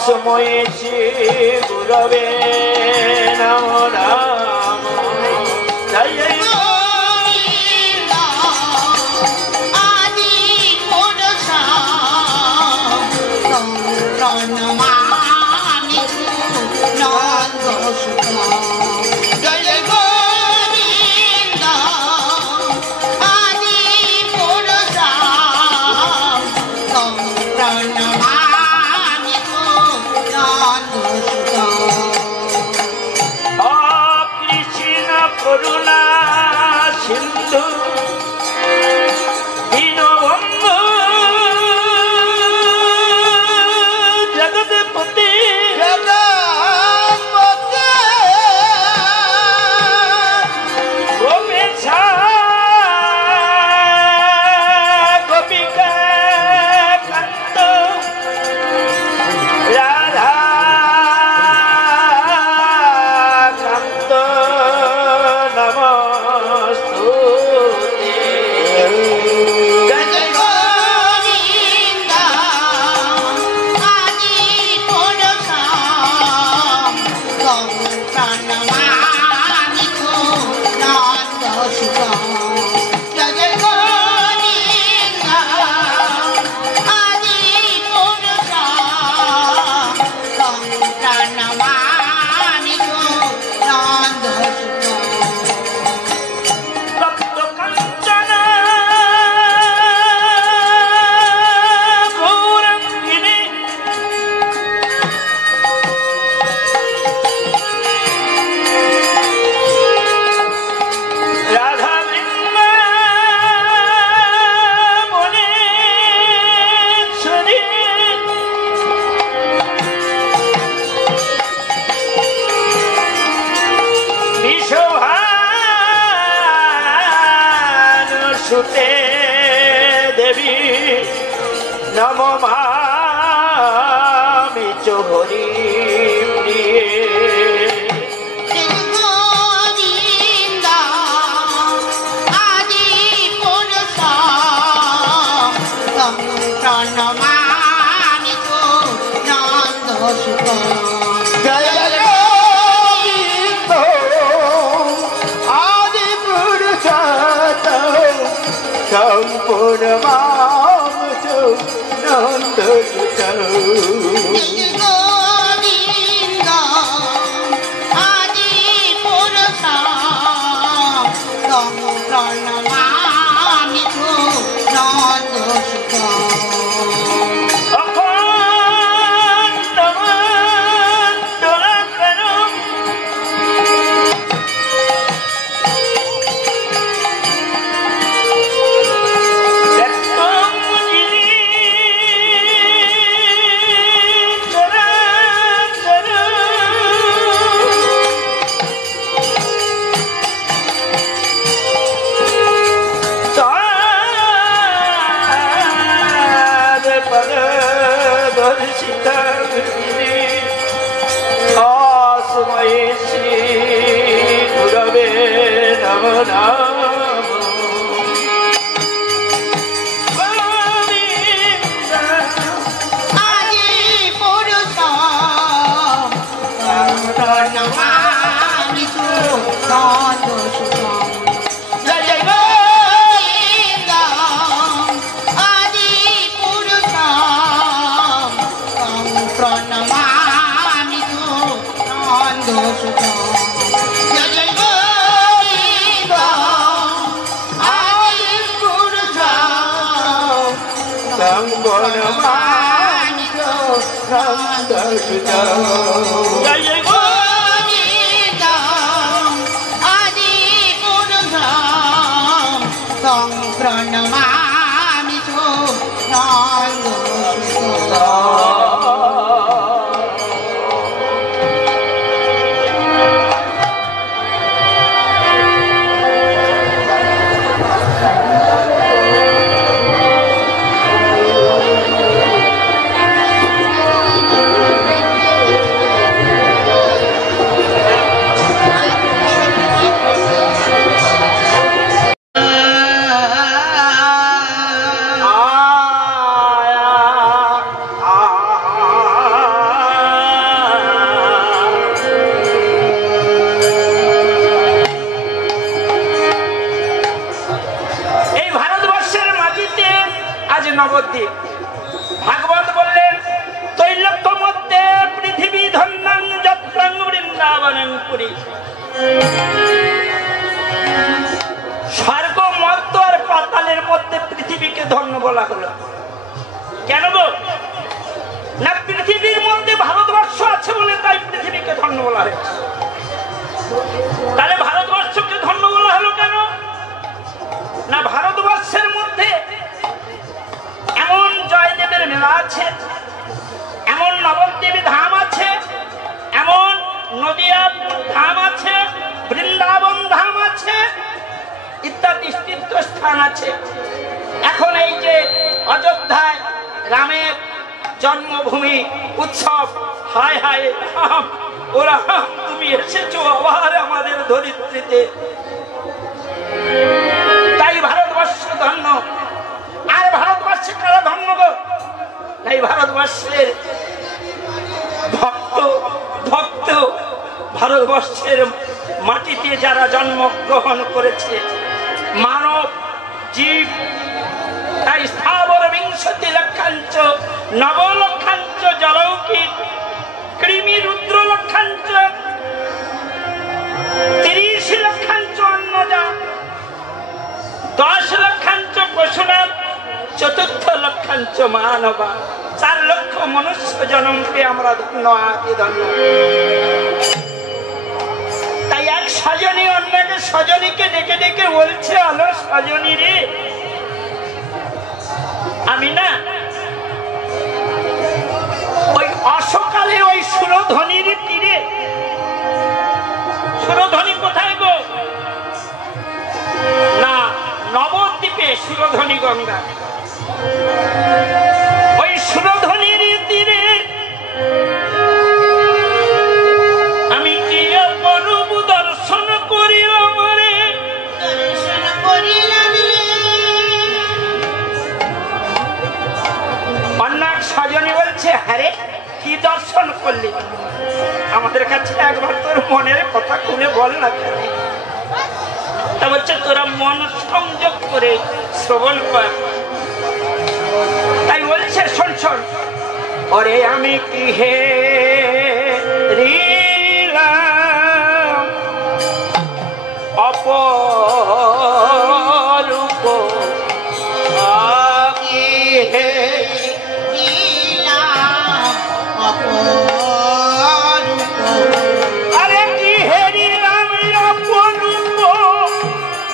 तस्मै श्री गुरवे नमो नमः। जय जय करुणा सिंधु दीनबंधु जगतपति गोपेशा गोपिका कांत राधा कांत सुते देवी नमो मामि चोहरी प्रिये संपूर्ण माम जो नंद तस्मै श्री गुरवे नमो नमः। নবদ্বীপ। ভাগবত বললেন তৈলক্য মধ্যে পৃথিবী ধন্যাং যত্রাং বৃন্দাবনং পুরী। স্বর্গ মর্ত আর পাতালের মধ্যে পৃথিবীকে ধন্য বলা হলো। কেন গো? না পৃথিবীর মধ্যে ভারতবর্ষ আছে বলে তাই পৃথিবীকে ধন্য বলা হয়েছে। তাহলে ভারতবর্ষকে ধন্য বলা হলো কেন? না ভারতবর্ষের মধ্যে এমন জয়দেবের মেলা আছে, এমন নবদ্বীপ ধাম আছে, এমন নদিয়া ধাম আছে, বৃন্দাবন ধাম আছে, ইত্যাদি তীর্থস্থান আছে। এখন এই যে অযোধ্যায় রামের জন্মভূমি উৎসব, হায় হায় রাম, ওরা তুমি এসেছো আবার আমাদের ধরিত্রীতে, তাই ভারতবর্ষ ধন্য। আর ভারতবর্ষে কারা ধন্য গো? তাই ভারতবর্ষের ভক্ত ভক্ত ভারতবর্ষের মাটিতে যারা জন্মগ্রহণ করেছে মানব জীব, তাই স্থাবর বিংশতি লক্ষাঞ্চ নবলক্ষাঞ্চ জলৌকিক কৃমি রুদ্র লক্ষাঞ্চ 30 লক্ষাঞ্চ অন্নজা 10 লক্ষাঞ্চ পশুনাথ 4 লক্ষাঞ্চ মানবা। 4 লক্ষ মনুষ্য জন্মকে আমরা ধন্য আগে ধন্য। তাই এক সজনী অন্যকে সজনীকে ডেকে ডেকে বলছে, আলো সজনী রে, আমি না ওই অসকালে ওই সুরধ্বনির তীরে, সুরধ্বনি কোথায় গো? না নবদ্বীপে সুরধ্বনি গঙ্গা, ওই সুরধ্বনির তীরে আমি কি অপরূপ দর্শন করিলাম রে, দর্শন করিলাম রে। অন্যাক সজনী বলছে, হ্যাঁ কি দর্শন করলি? আমাদের কাছে একবার তোর মনের কথা খুলে বল না। তা বলছে তোরা মন সংযোগ করে শ্রবণ কর। তাই বলছে শোন শোন, ওরে আমি কি হে রিলাম অপরূপ, কি হে রিলাম অপরূপ, আরে কি হে রিলাম অপরূপ,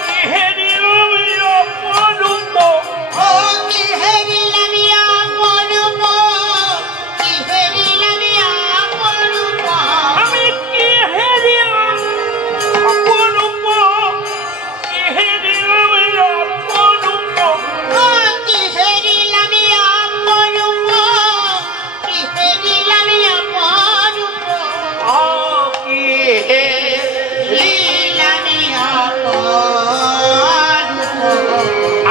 কি হে রিলাম অপরূপ, ও কি হে রিলাম অপরূপ, কি হে রিলাম অপরূপ, আমি কি হে রিলাম অপরূপ, কি হে রিলাম অপরূপ, ও কি হে রিলাম অপরূপ, কি হে রিলাম অপরূপ, ও কি হে রিলাম অপরূপ।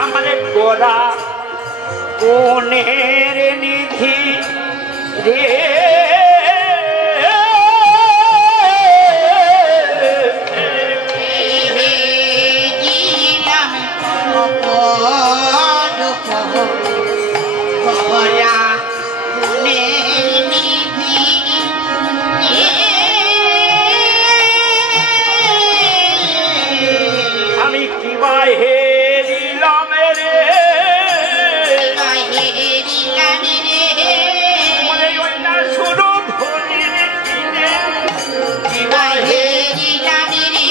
আমার গোরা গুণের নিধি রে, আমি কি বাই হেরিলাম রে, মনে ওই না শুরু ধনির দিনে, কি বাই হেরিলাম রে,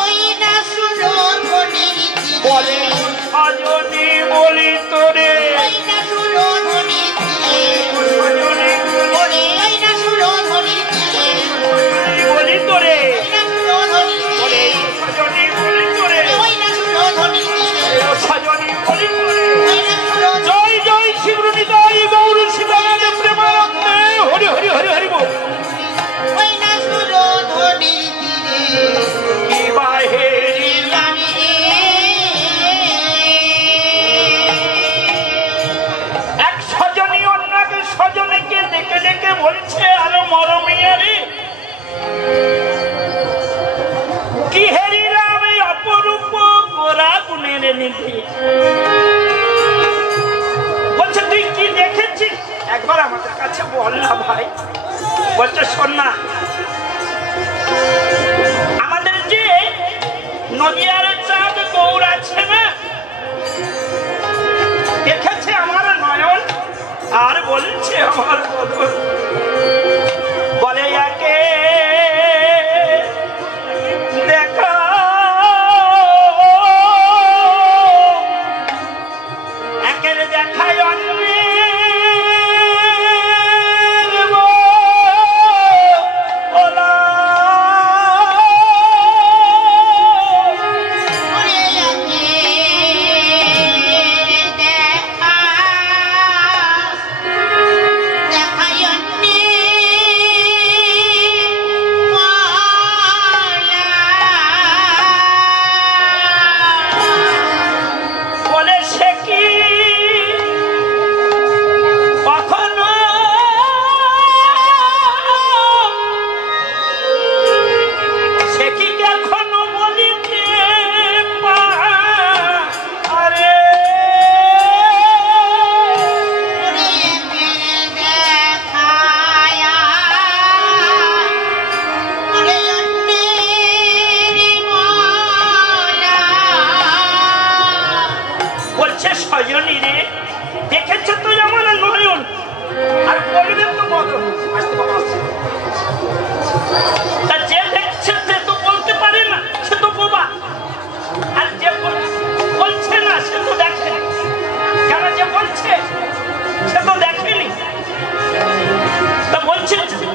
ওই না শুরু ধনির দিনে, বলে সজনী বলি তোরে, ওই না শুরু ধনির দিনে, সজনী বলি, ওই না শুরু ধনির দিনে, বলি তোরে, ওরে সজনী বলি তোরে, ওই না শুরু ধনির দিনে, সজনী বলি তোরে। জয় জয় শিবরুনি জয় গৌর শিবানন্দ প্রেমানন্দে, হরি হরি হরি হরি বল। ওই না শুরু ধনির দিনে, কি বাহেরিলাম রে। এক সজনী অন্যকে সজনীকে ডেকে ডেকে বলছে, আরো মরমিয়া রে, কি হেরিলাম এই অপরূপ গোরা গুণের নিধি। বল না ভাই। বলছে শোন না, আমাদের যে নদিয়ার চাঁদ গৌর আছে না, দেখেছে আমার নয়ন আর বলছে আমার বদন, বলে একে দেখা একের দেখায়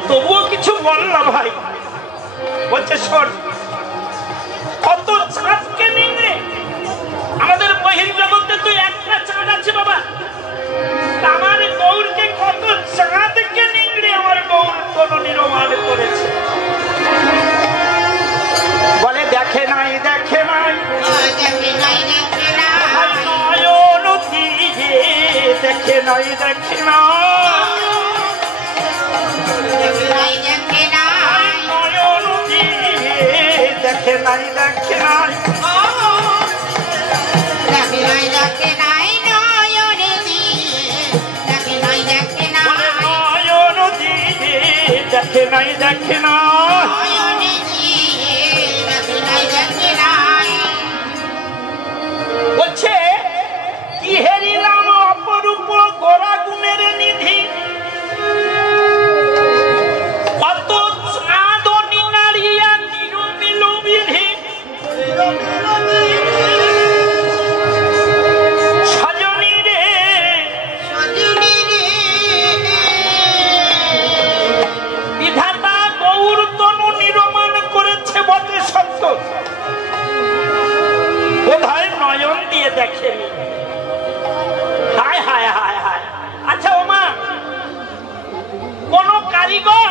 তবুও কিছু বল না ভাই। বলছে শোন, কত চাঁদকে নিয়ে আমাদের বহির্জগতে তো একটা চাঁদ আছে বাবা, আমার গৌরকে কত চাঁদকে নিংড়ে আমার গৌর কোন নির্মাণ করেছে। বলে দেখে নাই দেখে নাই নয়ন দিয়ে দেখে নাই দেখে না নয়ন দিয়ে দেখে নাই দেখে নাই দেখে নাই দেখে না বলছে কি হেরিলাম অপরূপ গোরা গুণের নিধি, কত চাঁদনি নারিয়া নিরুমিল বিধি, সজনী রে বিধাতা গৌর তনু নির্মাণ করেছে বটে সত্য, বোধহয় নয়ন দিয়ে দেখেনি। হায় হায় হায় হায়। আচ্ছা ওমা, কোন কারিগর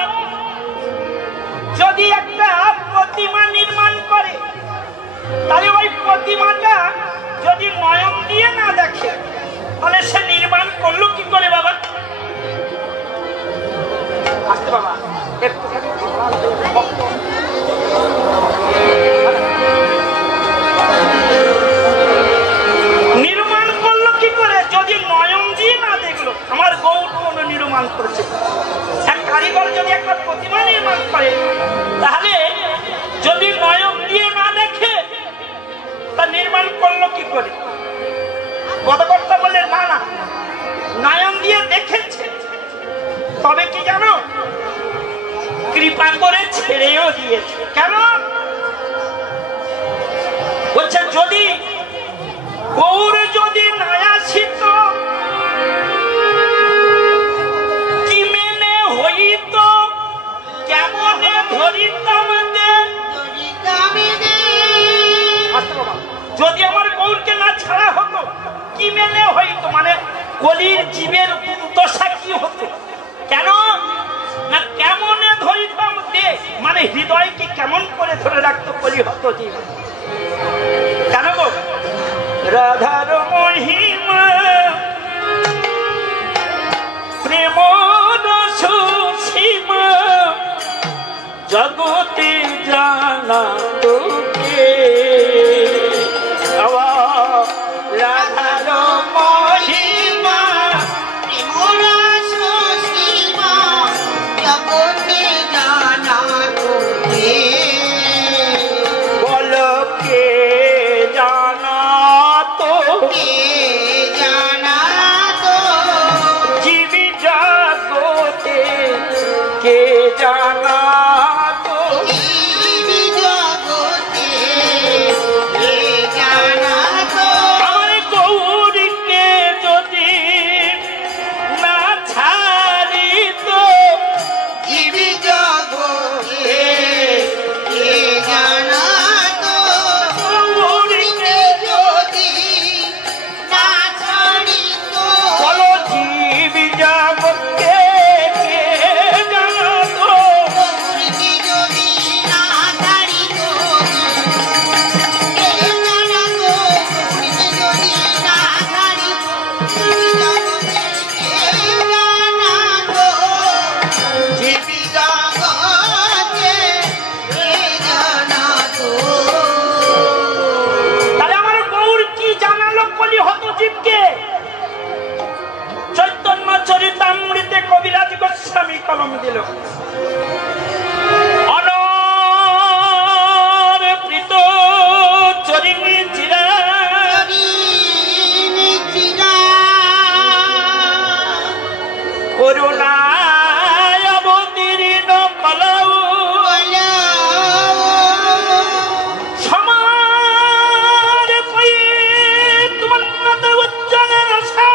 যদি একটা প্রতিমা নির্মাণ করে, তাহলে ওই প্রতিমাটা যদি নয়ন দিয়ে না দেখে, তাহলে সে নির্মাণ করলো কি করে বাবা? আসতে বাবা নির্মাণ করলো কি করে যদি নয়ন দিয়ে না দেখলো আমার গৌর কোন নির্মাণ করেছে? এক কারিগর যদি একটা প্রতিমা নির্মাণ করে, তাহলে যদি নয়ন দিয়ে না দেখে তা নির্মাণ করলো কি করে? পদকর্তা বললেন না না, নয়ন দিয়ে দেখেছে, তবে কি জানো, কৃপা করে ছেড়েও দিয়েছে। কেন? বলছে যদি গৌর যদি না আসিত কি মেনে হইত, কেমনে ধরিতাম দে, যদি আমার গৌরকে না ছাড়া হতো কি মেনে হইতো, মানে কলির জীবের দশা কি হতো? কেন না কেমনে ধরিতাম দে, মানে হৃদয়কে কেমন করে ধরে রাখতো কলি হতো জীব। কেন গো? রাধার মহিমা প্রেম সুসীমা জগতে জানা তোকে, রাধার মহিমা প্রেম সুসীমা কলম দিল। অনর্পিত চরিণী চিরা করুণায় অবতীর্ণ কলৌ সমার কয়ে তোমার উজ্জ্বল রসা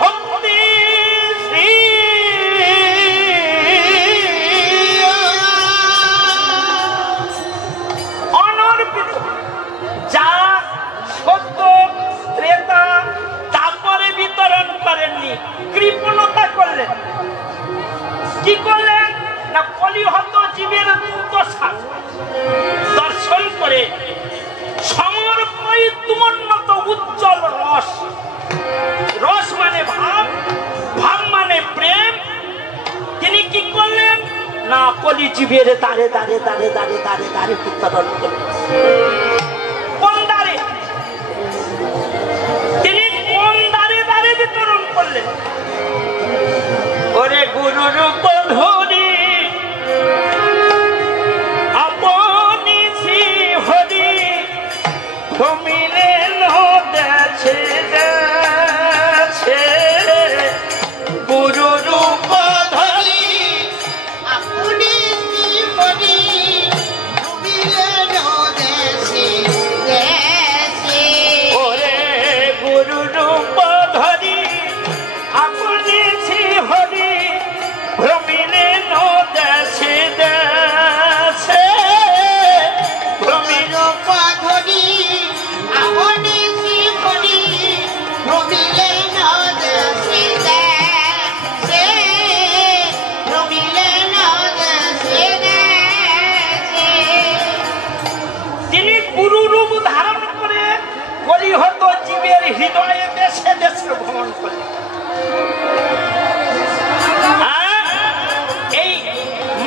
ভক্তি শ্রী অনর্পিত যা সত্য ত্রেতা তারপরে বিতরণ করেননি, কৃপণতা করলেন। কি করলেন না কলিহত জীবের দুর্দশা দর্শন করে সমর্পয় তুমন্নত উজ্জ্বল রস, রস মানে ভাব, ভাব মানে প্রেম। তিনি কি করলেন না কলি জীবের দাঁড়ে দাঁড়ে দাঁড়ে দাঁড়ে দাঁড়ে দাঁড়ে বিতরণ করলেন। কোন দাঁড়ে? তিনি কোন দাঁড়ে দাঁড়ে বিতরণ করলেন? ওরে গুরু রূপ ধরি আপনি শ্রী হরি ভূমিলেন দেছে দেছে গুরু রূপ ধরি আপনি শ্রী হরি ভূমিলেন দেছে দেছে। ওরে গুরু রূপ ধরি আপনি শ্রী হরি ভ্রমিলেন দেশে দেশে ভ্রমিল ধরি আপনি শ্রী হরি ভূমিলেন দেছে দেছে ভূমিলেন দেছে দেছে। তিনি গুরু রূপ ধারণ করে কলিহত জীবের হৃদয়ে দেশে দেশে ভ্রমণ করলেন। এই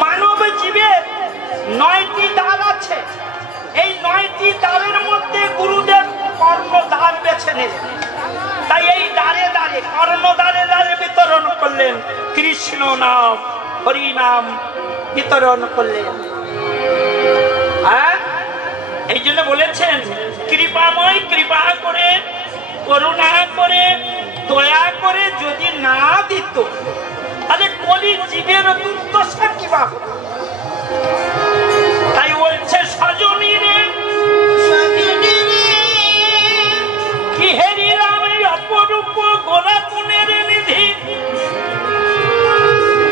মানব জীবের 9টি দ্বার আছে। এই 9টি দ্বারের মধ্যে গুরুদেব কর্ণদ্বার বেছে নিলেন। তাই এই দ্বারে দ্বারে কর্ণদ্বারে দ্বারে বিতরণ করলেন কৃষ্ণ নাম, হরি নাম বিতরণ করলেন। এই জন্য বলেছেন কৃপাময় কৃপা করে করুণা করে দয়া করে যদি না দিত তাহলে কলি জীবের দুর্দশা কিবা হতো। তাই বলছে সজনী রে কি হেরিলাম এই অপরূপ গোলাপুনের নিধি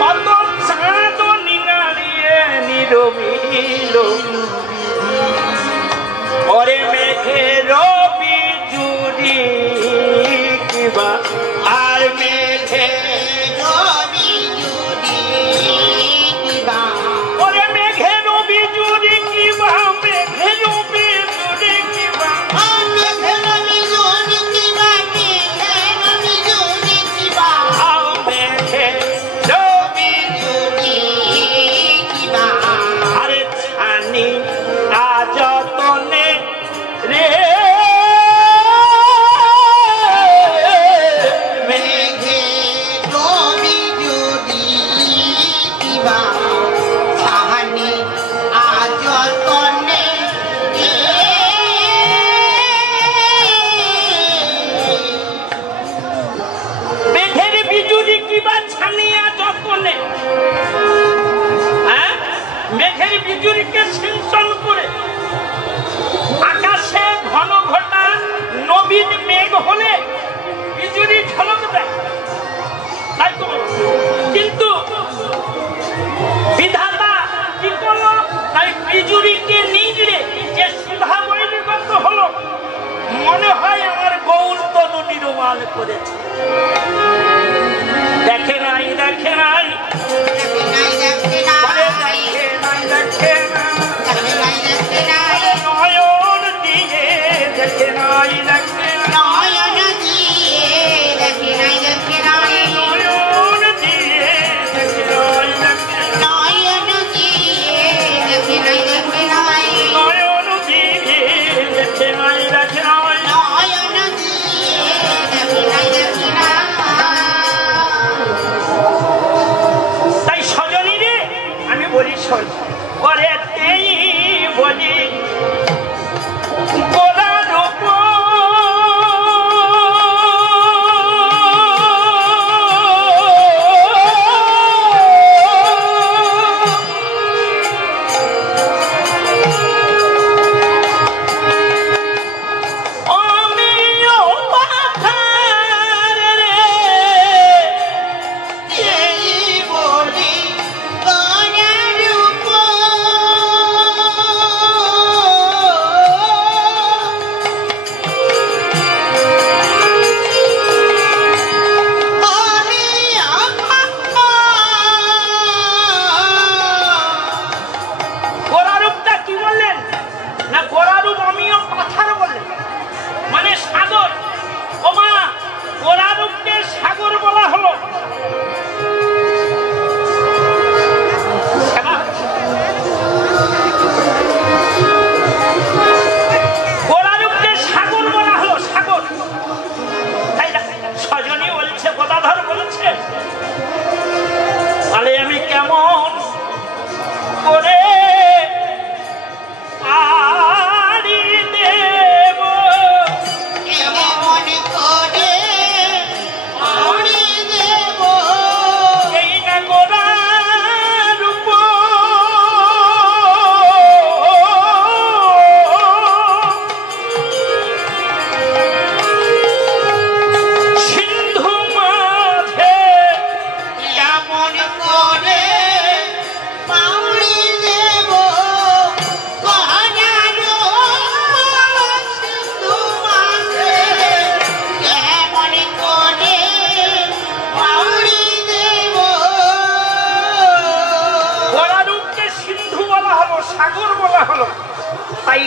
অত চাঁদ নিনাড়িয়ে নিরমিল ওরে মেঘের বিজুরি কিবা আর মেঘে ওরে মেঘের বিজুরি কিবা মেঘের বিজুরি কিবা আরে ছানি আজতনে রে মেঘের বিজুরি কিবা ছানিয়া যতনে মেঘের বিজুরিকে সিঞ্চন করে আকাশে ঘন ঘটা নবীন মেঘ হলে বিজুরি ঝলক দেয়, তাই তো। কিন্তু বিধাতা কি করলো? তাই বিজুরিকে নিগড়ে যে সুধা বৈনিগত হলো, মনে হয় আমার গৌর তনু নির্মাণ করেছে। দেখে নাই দেখে নাই দেখে নাই দেখে নাই নয়ন দিয়ে দেখে নাই দেখে নয়ন দিয়ে দেখে নাই দেখে নয়ন দিয়ে দেখে নাই দেখে শোন ওরে তেই বলি গোলার উপর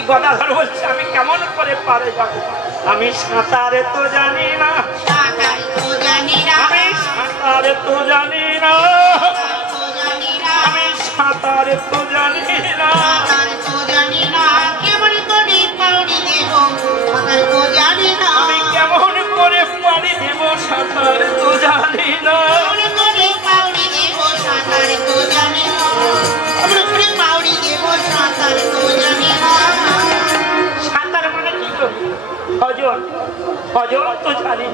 গদাধর বলছে আমি কেমন করে পারে যাব আমি সাঁতারে তো জানি না আমি সাঁতারে তো জানি না আমি সাঁতারে তো জানি না আমি কেমন করে পানি দেব সাঁতারে তো জানি না ভজন ভজন তো জানি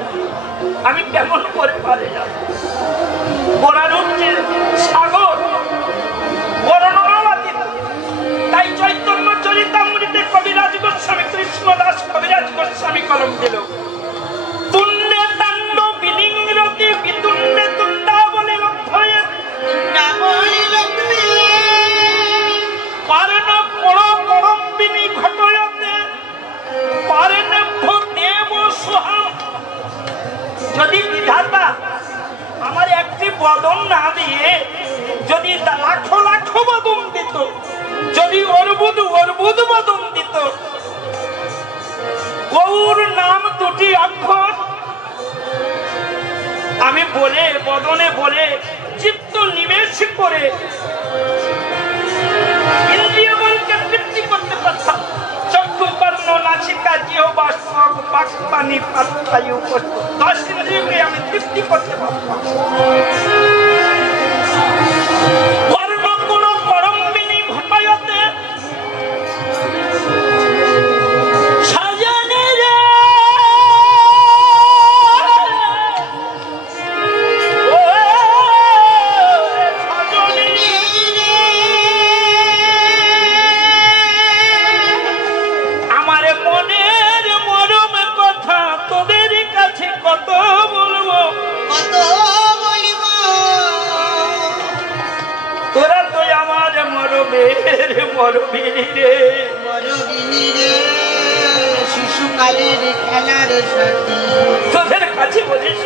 আমি কেমন করে পারে যাব বরারুজ্জের সাগর বর্ণনাতীত তাই চৈতন্য চরিতামৃতে কবিরাজ গোস্বামী কৃষ্ণদাস কবিরাজ গোস্বামী কলম দিল তুণ্ডে তাণ্ড বিলিঙ্গরতি বিতুণ্ডে তুণ্ডা বলে লক্ষয়ে পারেন বড় করম্বিনী ঘটয়তে পারেন দেব সোহাম যদি বিধাতা আমার একটি বদন না দিয়ে যদি লাখো লাখো বদন দিত যদি অর্বুদ অর্বুদ বদন দিত গৌর নাম দুটি অক্ষর আমি বলে বদনে বলে চিত্ত নিবেশ করে ইন্দ্রিয়গণকে তৃপ্তি করতে পারতাম চক্ষু কর্ণ নাসিকা জিহ্বা স্তব বাক্পানি পাতবায়ু 10 ইন্দ্রিয়কে আমি তৃপ্তি করতে পারতাম কর্ম কোন করম্বিনী ঘটায়তে সাজানে রে কত বলবো তোরা তো আমার মরবের মরবিনী রে শিশুকালের খেলার সাথী তোদের কাছে বলিস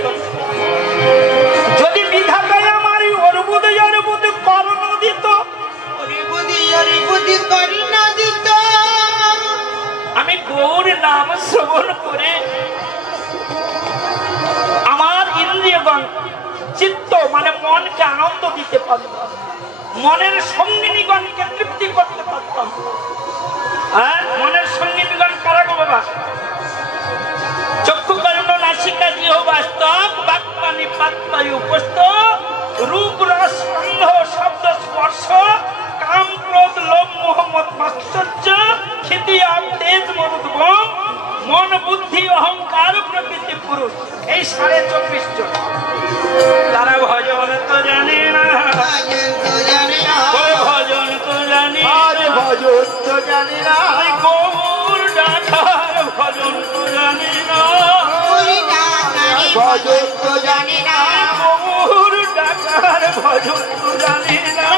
যদি বিধাতায় আমার অর্বুদ অর্বুদ কর্ণ দিত আমি গৌর নাম শ্রবণ করে আমার ইন্দ্রিয়গণ চিত্ত মানে মনকে আনন্দ দিতে পারতাম মনের সঙ্গিনীগণকে তৃপ্তি করতে পারতাম হ্যাঁ মনের সঙ্গিনীগণ কারা গো বাবা চক্ষু কর্ণ নাসিকা জিহ্বা স্তব বাক্পানি পাতবায়ু উপস্থ রূপ রস গন্ধ শব্দ স্পর্শ কাম মত মাশ্চর্য খ্যাতি আপ তেজ মরুদ্গম মন বুদ্ধি অহংকার প্রকৃতি পুরুষ এই 24.5 জন তারা ভজন তো জানে না ভজন তো জানি ভজন তো জানি না গৌর ডাকার ভজন তো জানি না ভজন তো জানি না গৌর ডাকার ভজন তো জানি না